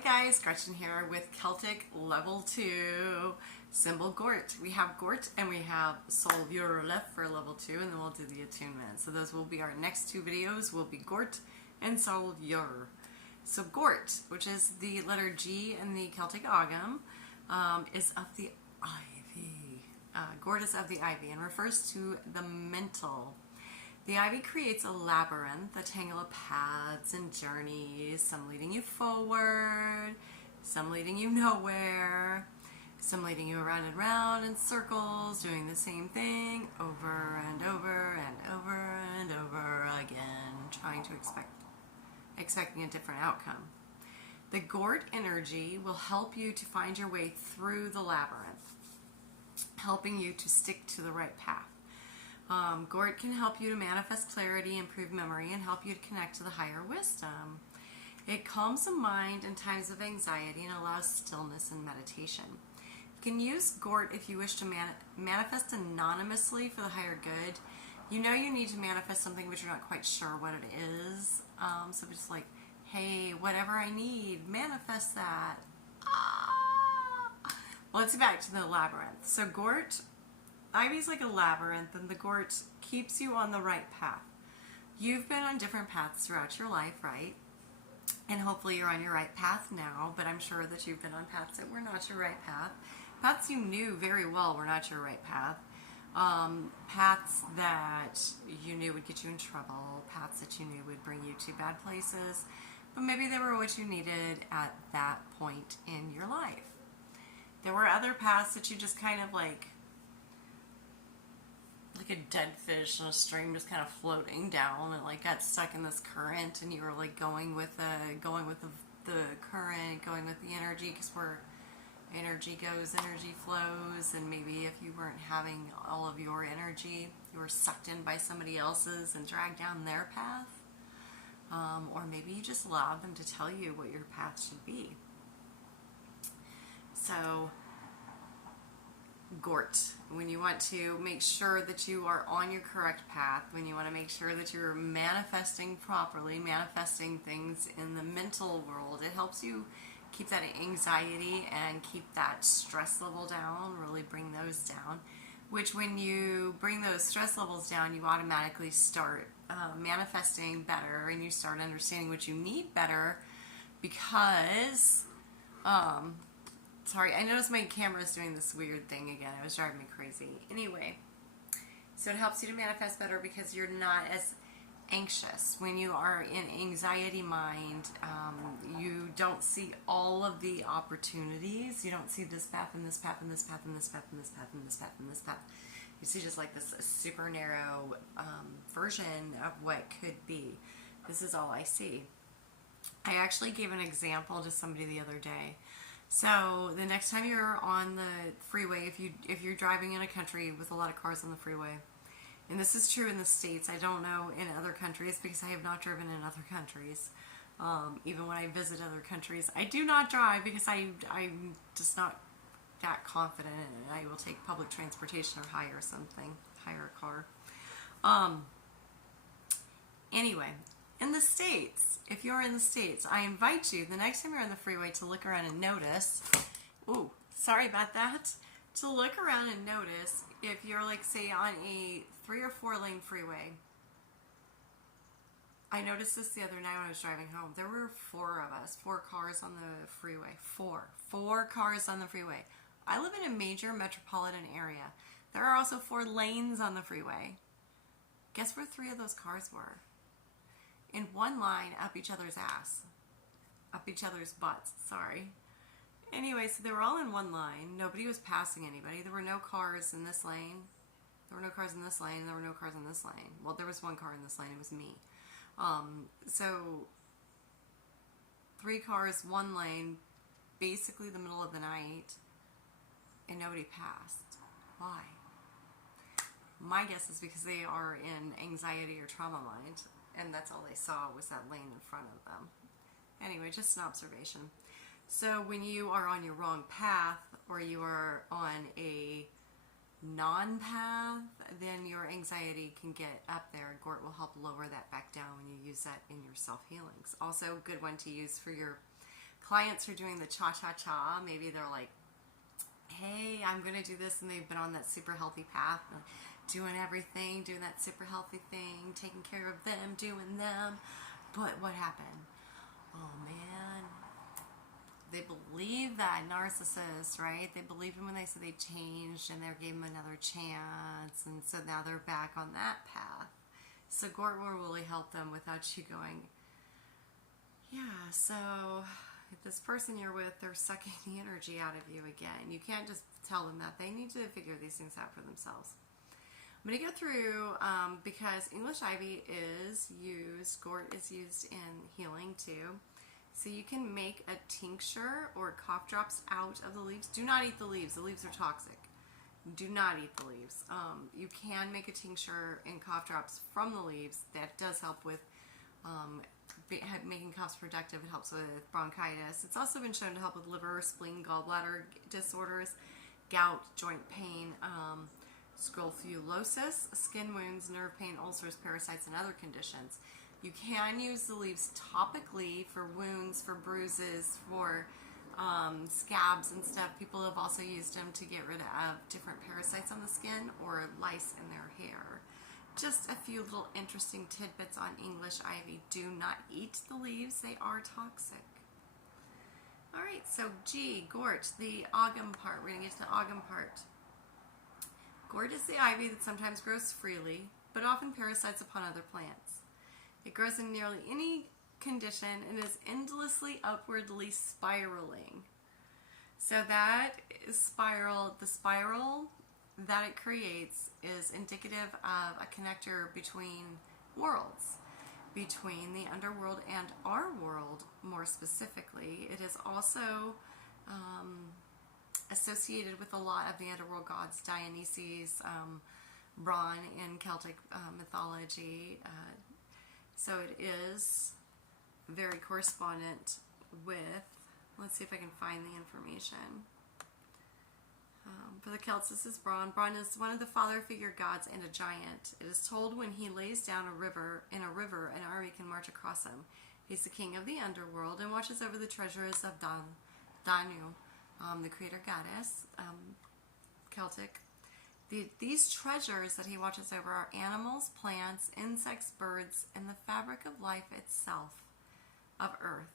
Hi guys, Gretchen here with Celtic Level 2 symbol Gort. We have Gort and we have Sol Yurlef for Level 2, and then we'll do the attunement. So those will be our next two videos, will be Gort and Sol Yur. So Gort, which is the letter G in the Celtic Agam, is of the ivy. Gort is of the ivy and refers to the mental. The ivy creates a labyrinth, a tangle of paths and journeys, some leading you forward, some leading you nowhere, some leading you around and round in circles, doing the same thing over and over and over and over again, trying to expecting a different outcome. The Gort energy will help you to find your way through the labyrinth, helping you to stick to the right path. Gort can help you to manifest clarity, improve memory, and help you to connect to the higher wisdom. It calms the mind in times of anxiety and allows stillness and meditation. You can use Gort if you wish to manifest anonymously for the higher good. You know you need to manifest something but you're not quite sure what it is. So just like, hey, whatever I need, manifest that. Well, let's get back to the labyrinth. So Gort, ivy's like a labyrinth, and the Gort keeps you on the right path. You've been on different paths throughout your life, right? And hopefully you're on your right path now, but I'm sure that you've been on paths that were not your right path. Paths you knew very well were not your right path. Paths that you knew would get you in trouble. Paths that you knew would bring you to bad places. But maybe they were what you needed at that point in your life. There were other paths that you just kind of like a dead fish in a stream, just kind of floating down, and like got stuck in this current, and you were like going with the current, going with the energy, because where energy goes, energy flows. And maybe if you weren't having all of your energy, you were sucked in by somebody else's and dragged down their path, or maybe you just allowed them to tell you what your path should be. So Gort, when you want to make sure that you are on your correct path, when you want to make sure that you're manifesting properly, manifesting things in the mental world, it helps you keep that anxiety and keep that stress level down, really bring those down, which when you bring those stress levels down, you automatically start manifesting better, and you start understanding what you need better, because sorry, I noticed my camera's doing this weird thing again. It was driving me crazy. Anyway, so it helps you to manifest better because you're not as anxious. When you are in anxiety mind, you don't see all of the opportunities. You don't see this path and this path and this path and this path and this path and this path and this path. You see just like this super narrow version of what could be. This is all I see. I actually gave an example to somebody the other day. So the next time you're on the freeway, if you're driving in a country with a lot of cars on the freeway, and this is true in the States, I don't know in other countries because I have not driven in other countries. Even when I visit other countries, I do not drive because I'm just not that confident in it. I will take public transportation or hire a car. Anyway, in the States, if you're in the States, I invite you the next time you're on the freeway to look around and notice, ooh, sorry about that, to look around and notice if you're like, say, on a 3 or 4 lane freeway. I noticed this the other night when I was driving home. There were 4 of us, 4 cars on the freeway. 4 cars on the freeway. I live in a major metropolitan area. There are also 4 lanes on the freeway. Guess where 3 of those cars were? In one line, up each other's ass. Up each other's butts, sorry. Anyway, so they were all in one line. Nobody was passing anybody. There were no cars in this lane. There were no cars in this lane. There were no cars in this lane. Well, there was one car in this lane. It was me. So 3 cars, 1 lane, basically the middle of the night, and nobody passed. Why? My guess is because they are in anxiety or trauma mind, and that's all they saw was that lane in front of them. Anyway, just an observation. So when you are on your wrong path, or you are on a non-path, then your anxiety can get up there. Gort will help lower that back down when you use that in your self-healings. Also a good one to use for your clients are doing the cha-cha-cha, maybe they're like, hey, I'm going to do this, and they've been on that super healthy path, doing everything, doing that super healthy thing, taking care of them, doing them. But what happened? Oh, man. They believe that narcissist, right? They believed him when they said they changed, and they gave him another chance, and so now they're back on that path. So Gort will really help them without you going, yeah, so if this person you're with, they're sucking the energy out of you again. You can't just tell them that. They need to figure these things out for themselves. I'm going to go through, because English ivy is used, Gort is used in healing too. So you can make a tincture or cough drops out of the leaves. Do not eat the leaves. The leaves are toxic. Do not eat the leaves. You can make a tincture and cough drops from the leaves. That does help with making coughs productive. It helps with bronchitis. It's also been shown to help with liver, spleen, gallbladder disorders, gout, joint pain, scrofullosis, skin wounds, nerve pain, ulcers, parasites, and other conditions. You can use the leaves topically for wounds, for bruises, for scabs and stuff. People have also used them to get rid of different parasites on the skin or lice in their hair. Just a few little interesting tidbits on English ivy. Do not eat the leaves. They are toxic. All right, so G, Gort, the ogam part. We're going to get to the ogam part. Gort is the ivy that sometimes grows freely, but often parasites upon other plants. It grows in nearly any condition and is endlessly upwardly spiraling. So that is the spiral that it creates is indicative of a connector between worlds, between the underworld and our world more specifically. It is also associated with a lot of the underworld gods, Dionysus, Braun in Celtic mythology. So it is very correspondent with, let's see if I can find the information. For the Celts, this is Braun. Braun is one of the father figure gods and a giant. It is told when he lays down in a river, an army can march across him. He's the king of the underworld and watches over the treasures of Danu, the creator goddess, Celtic. These treasures that he watches over are animals, plants, insects, birds, and the fabric of life itself, of earth.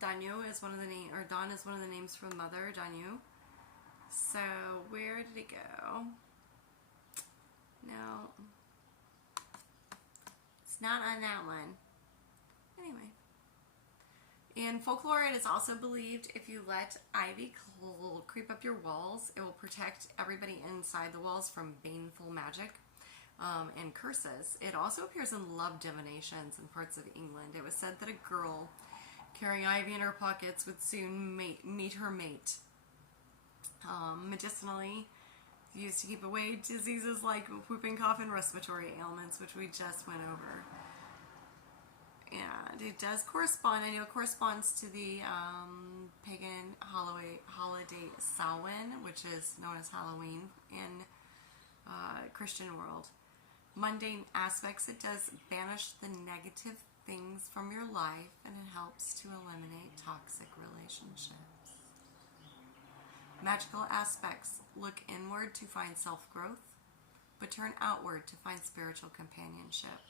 Danu is one of the names, or Don is one of the names for mother, Danu. So where did it go? No, it's not on that one. Anyway. In folklore, it is also believed if you let ivy creep up your walls, it will protect everybody inside the walls from baneful magic and curses. It also appears in love divinations in parts of England. It was said that a girl carrying ivy in her pockets would soon meet her mate. Medicinally, used to keep away diseases like whooping cough and respiratory ailments, which we just went over. And it does correspond, I know it corresponds to the pagan holiday Samhain, which is known as Halloween in Christian world. Mundane aspects, it does banish the negative things from your life, and it helps to eliminate toxic relationships. Magical aspects, look inward to find self-growth, but turn outward to find spiritual companionship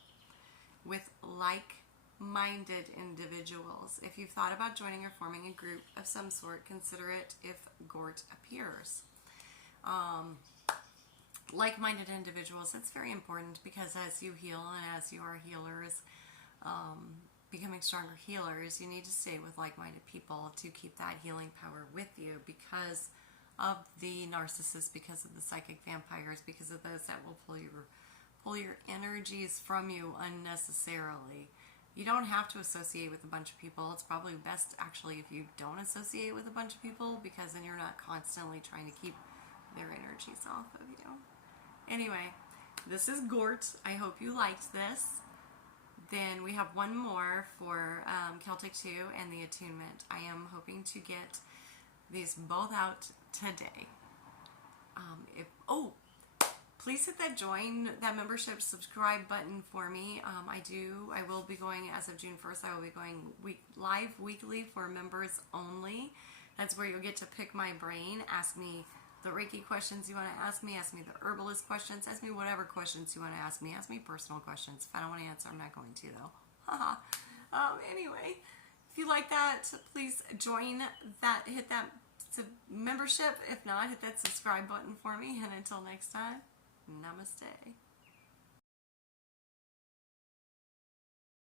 with like-minded individuals. If you've thought about joining or forming a group of some sort, consider it if Gort appears. Like-minded individuals, it's very important because as you heal and as you are healers, becoming stronger healers, you need to stay with like-minded people to keep that healing power with you because of the narcissists, because of the psychic vampires, because of those that will pull your energies from you unnecessarily. You don't have to associate with a bunch of people. It's probably best actually if you don't associate with a bunch of people, because then you're not constantly trying to keep their energies off of you. Anyway, this is Gort. I hope you liked this. Then we have one more for Celtic 2 and the attunement. I am hoping to get these both out today. please hit that join, that membership subscribe button for me. I will be going, as of June 1st, I will be going live weekly for members only. That's where you'll get to pick my brain, ask me the Reiki questions you want to ask me the herbalist questions, ask me whatever questions you want to ask me personal questions. If I don't want to answer, I'm not going to, though. Anyway, if you like that, please join that, hit that membership. If not, hit that subscribe button for me. And until next time, namaste.